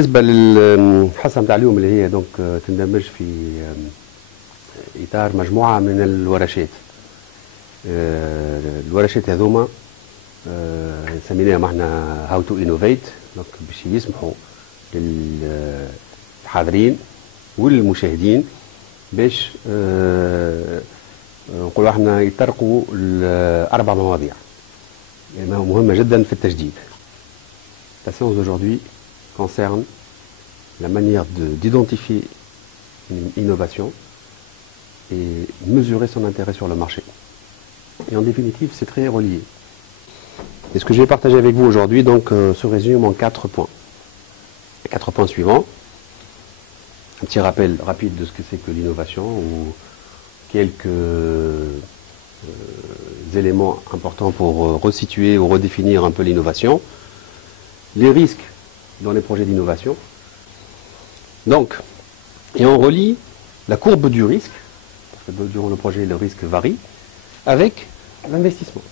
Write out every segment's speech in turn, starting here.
بالنسبة للحصة نتاع اليوم اللي هي دونك تندمج في إطار مجموعة من الورشات. الورشات هذوما سميناهم احنا هاو تو انوفيت، دونك باش يسمحوا للحاضرين والمشاهدين باش نقولوا احنا يطرقوا لأربع مواضيع مهمة جدا في التجديد. La séance d'aujourd'hui concerne la manière d'identifier une innovation et mesurer son intérêt sur le marché. Et en définitive, c'est très relié. Et ce que je vais partager avec vous aujourd'hui donc se résume en 4 points. 4 points suivants. Un petit rappel rapide de ce que c'est que l'innovation ou quelques éléments importants pour resituer ou redéfinir un peu l'innovation. Les risques dans les projets d'innovation. Donc, et on relie la courbe du risque, parce que durant le projet, le risque varie, avec l'investissement.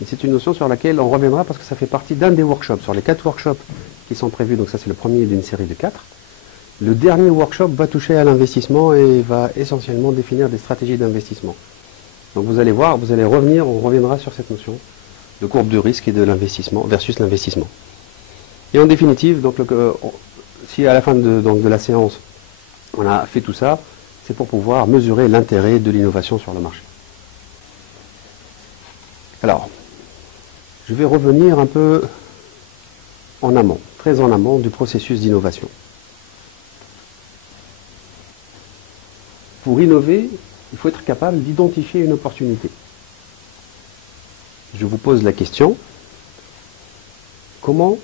Et c'est une notion sur laquelle on reviendra parce que ça fait partie d'un des workshops. Sur les 4 workshops qui sont prévus, donc ça c'est le premier d'une série de 4, le dernier workshop va toucher à l'investissement et va essentiellement définir des stratégies d'investissement. Donc vous allez voir, vous allez revenir, on reviendra sur cette notion de courbe de risque et de l'investissement versus l'investissement. Et en définitive, donc si à la fin de la séance, on a fait tout ça, c'est pour pouvoir mesurer l'intérêt de l'innovation sur le marché. Alors, je vais revenir un peu en amont, très en amont du processus d'innovation. Pour innover, il faut être capable d'identifier une opportunité. Je vous pose la question, comment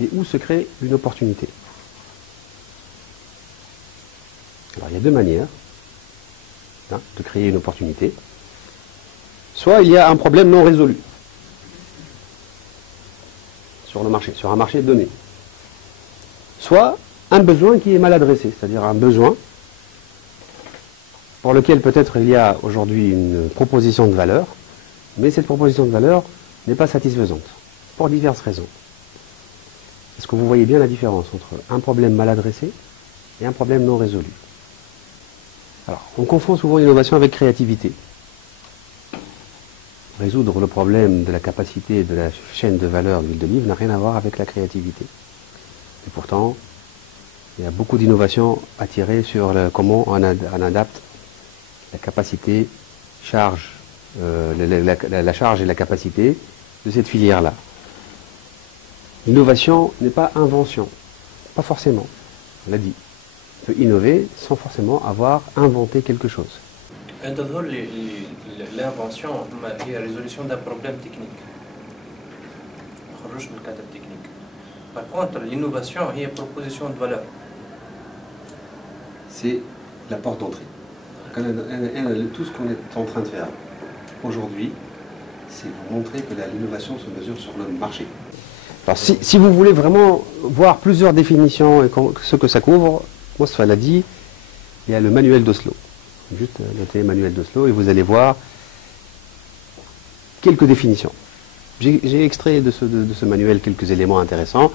et où se crée une opportunité? Alors il y a deux manières de créer une opportunité. Soit il y a un problème non résolu sur le marché, sur un marché donné. Soit un besoin qui est mal adressé, c'est-à-dire un besoin pour lequel peut-être il y a aujourd'hui une proposition de valeur, mais cette proposition de valeur n'est pas satisfaisante, pour diverses raisons. Est-ce que vous voyez bien la différence entre un problème mal adressé et un problème non résolu? Alors, on confond souvent innovation avec créativité. Résoudre le problème de la capacité de la chaîne de valeur de l'huile d'olive n'a rien à voir avec la créativité. Et pourtant, il y a beaucoup d'innovations à tirer sur comment on adapte la capacité, charge, la charge et la capacité de cette filière-là. L'innovation n'est pas invention, pas forcément, on l'a dit. On peut innover sans forcément avoir inventé quelque chose. L'invention est la résolution d'un problème technique. Par contre, l'innovation est une proposition de valeur. C'est la porte d'entrée. Tout ce qu'on est en train de faire aujourd'hui, c'est vous montrer que l'innovation se mesure sur le marché. Alors si vous voulez vraiment voir plusieurs définitions et ce que ça couvre, Moustapha l'a dit, il y a le manuel d'Oslo. Juste notez manuel d'Oslo et vous allez voir quelques définitions. J'ai extrait de ce manuel quelques éléments intéressants.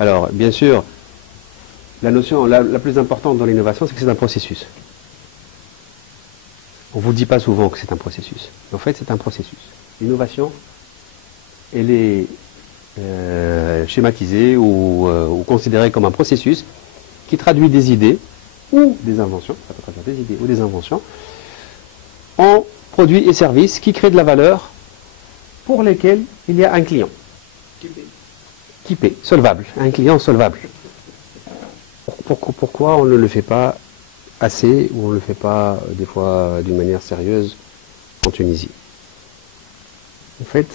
Alors bien sûr, la notion la plus importante dans l'innovation, c'est que c'est un processus. On ne vous dit pas souvent que c'est un processus. En fait, c'est un processus. L'innovation, elle est schématisée ou considérée comme un processus qui traduit des idées ou des inventions, ça peut traduire des idées ou des inventions, en produits et services qui créent de la valeur pour lesquels il y a un client. Qui paie, solvable, un client solvable. Pourquoi on ne le fait pas assez ou on ne le fait pas des fois d'une manière sérieuse en Tunisie? En fait,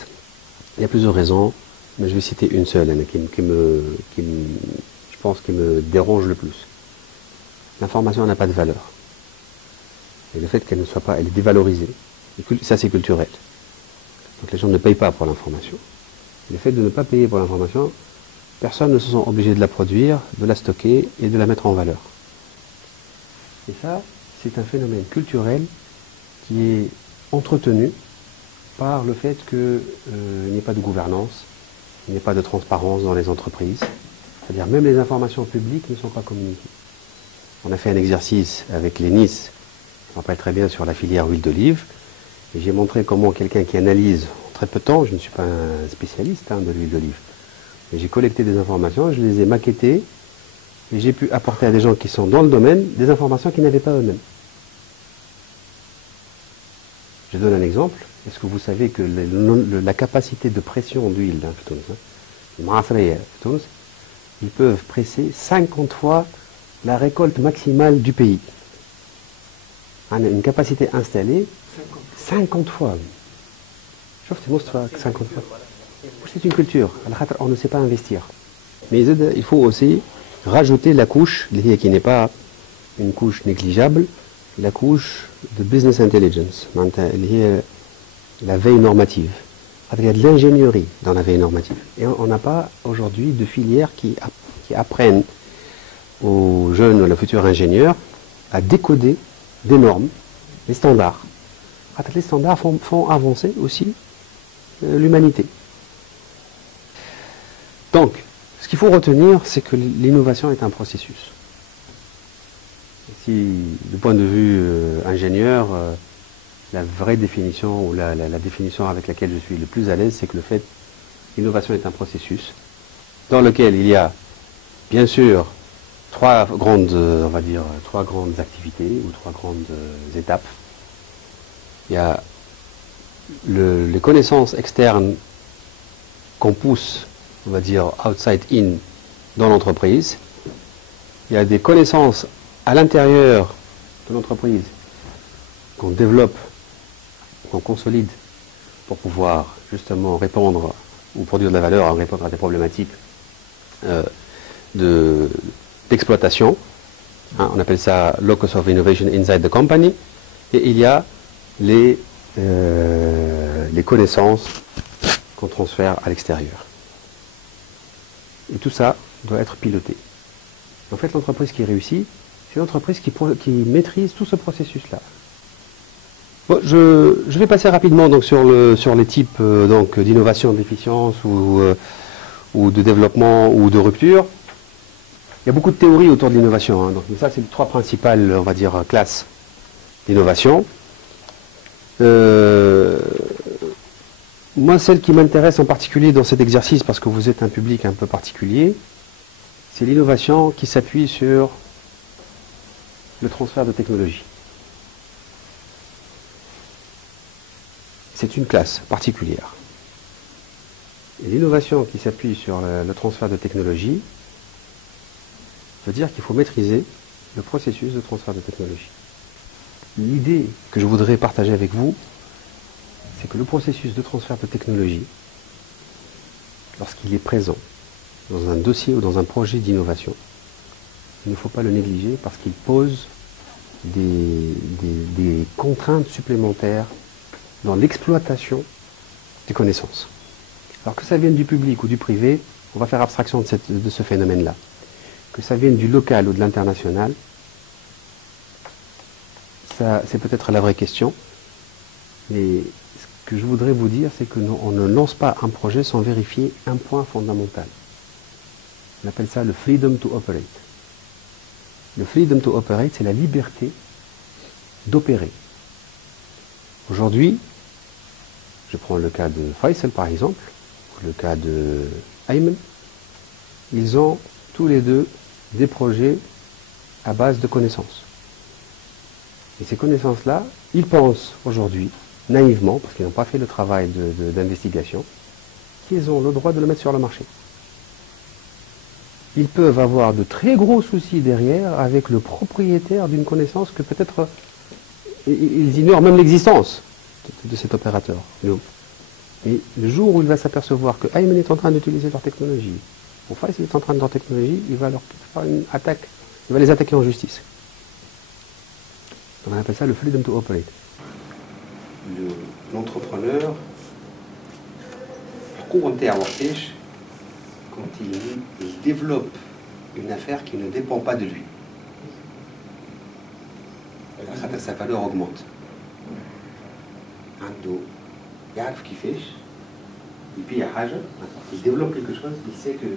il y a plusieurs raisons, mais je vais citer une seule je pense qui me dérange le plus. L'information n'a pas de valeur. Et le fait qu'elle ne soit pas, elle est dévalorisée. Et ça c'est culturel. Donc les gens ne payent pas pour l'information. Le fait de ne pas payer pour l'information, personne ne se sent obligé de la produire, de la stocker et de la mettre en valeur. Et ça, c'est un phénomène culturel qui est entretenu par le fait qu'il n'y ait pas de gouvernance, il n'y ait pas de transparence dans les entreprises, C'est-à-dire même les informations publiques ne sont pas communiquées. On a fait un exercice avec les Nice, je me rappelle très bien, sur la filière huile d'olive, et j'ai montré comment quelqu'un qui analyse en très peu de temps, je ne suis pas un spécialiste de l'huile d'olive, mais j'ai collecté des informations, je les ai maquettées, et j'ai pu apporter à des gens qui sont dans le domaine des informations qu'ils n'avaient pas eux-mêmes. Je donne un exemple. Est-ce que vous savez que la capacité de pression d'huile, ils peuvent presser 50 fois la récolte maximale du pays. On a une capacité installée 50 fois. Je trouve que 50 fois. C'est une culture. On ne sait pas investir. Mais il faut aussi rajouter la couche qui n'est pas une couche négligeable, la couche de business intelligence, la veille normative. Il y a de l'ingénierie dans la veille normative. Et on n'a pas aujourd'hui de filières qui apprennent aux jeunes ou aux futurs ingénieurs à décoder des normes, les standards. Les standards font avancer aussi l'humanité. Donc, ce qu'il faut retenir, c'est que l'innovation est un processus. Si, du point de vue ingénieur, la vraie définition, ou la définition avec laquelle je suis le plus à l'aise, c'est que l'innovation est un processus dans lequel il y a, bien sûr, trois grandes activités ou trois grandes étapes. Il y a les connaissances externes qu'on pousse, on va dire, outside in dans l'entreprise. Il y a des connaissances à l'intérieur de l'entreprise qu'on développe, qu'on consolide pour pouvoir justement répondre ou produire de la valeur, répondre à des problématiques d'exploitation. On appelle ça locus of innovation inside the company. Et il y a les connaissances qu'on transfère à l'extérieur. Et tout ça doit être piloté. En fait, l'entreprise qui réussit, c'est l'entreprise qui maîtrise tout ce processus-là. Bon, je vais passer rapidement donc, sur les types d'innovation, d'efficience ou de développement ou de rupture. Il y a beaucoup de théories autour de l'innovation. Donc, ça, c'est les trois principales, on va dire, classes d'innovation. Moi, celle qui m'intéresse en particulier dans cet exercice, parce que vous êtes un public un peu particulier, c'est l'innovation qui s'appuie sur le transfert de technologie. C'est une classe particulière. Et l'innovation qui s'appuie sur le transfert de technologie veut dire qu'il faut maîtriser le processus de transfert de technologie. L'idée que je voudrais partager avec vous, c'est que le processus de transfert de technologie, lorsqu'il est présent dans un dossier ou dans un projet d'innovation, il ne faut pas le négliger parce qu'il pose des contraintes supplémentaires dans l'exploitation des connaissances. Alors que ça vienne du public ou du privé, on va faire abstraction de ce phénomène-là. Que ça vienne du local ou de l'international, ça c'est peut-être la vraie question, mais ce que je voudrais vous dire, c'est qu'on ne lance pas un projet sans vérifier un point fondamental. On appelle ça le freedom to operate. Le freedom to operate, c'est la liberté d'opérer. Aujourd'hui, je prends le cas de Faisal par exemple, ou le cas de Ayman, ils ont tous les deux des projets à base de connaissances. Et ces connaissances-là, ils pensent aujourd'hui, naïvement, parce qu'ils n'ont pas fait le travail d'investigation, qu'ils ont le droit de le mettre sur le marché. Ils peuvent avoir de très gros soucis derrière avec le propriétaire d'une connaissance que peut-être ils ignorent même l'existence de cet opérateur. Et le jour où il va s'apercevoir que Ayman est en train d'utiliser leur technologie, ou Faisal est en train de leur technologie, il va leur faire une attaque, il va les attaquer en justice. Donc on appelle ça le freedom to operate. L'entrepreneur, quand il développe une affaire qui ne dépend pas de lui, sa valeur augmente. Il développe quelque chose, il sait que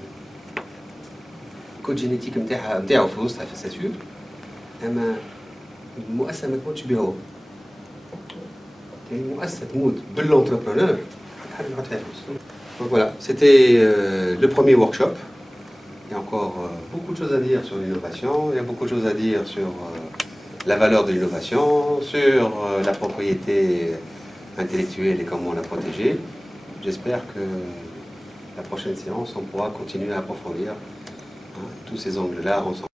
الكود جينيتيك نتاعو في وسطها في ساتور، اما المؤسسه ما تموتش به هو. يعني المؤسسه تموت باللونتربرونور حد يحط فيها فلوس. Donc voilà, c'était le premier workshop. Il y a encore beaucoup de choses à dire sur l'innovation, il y a beaucoup de choses à dire sur la valeur de l'innovation, sur la propriété intellectuelle et comment la protéger. J'espère que la prochaine séance, on pourra continuer à approfondir tous ces angles-là ensemble.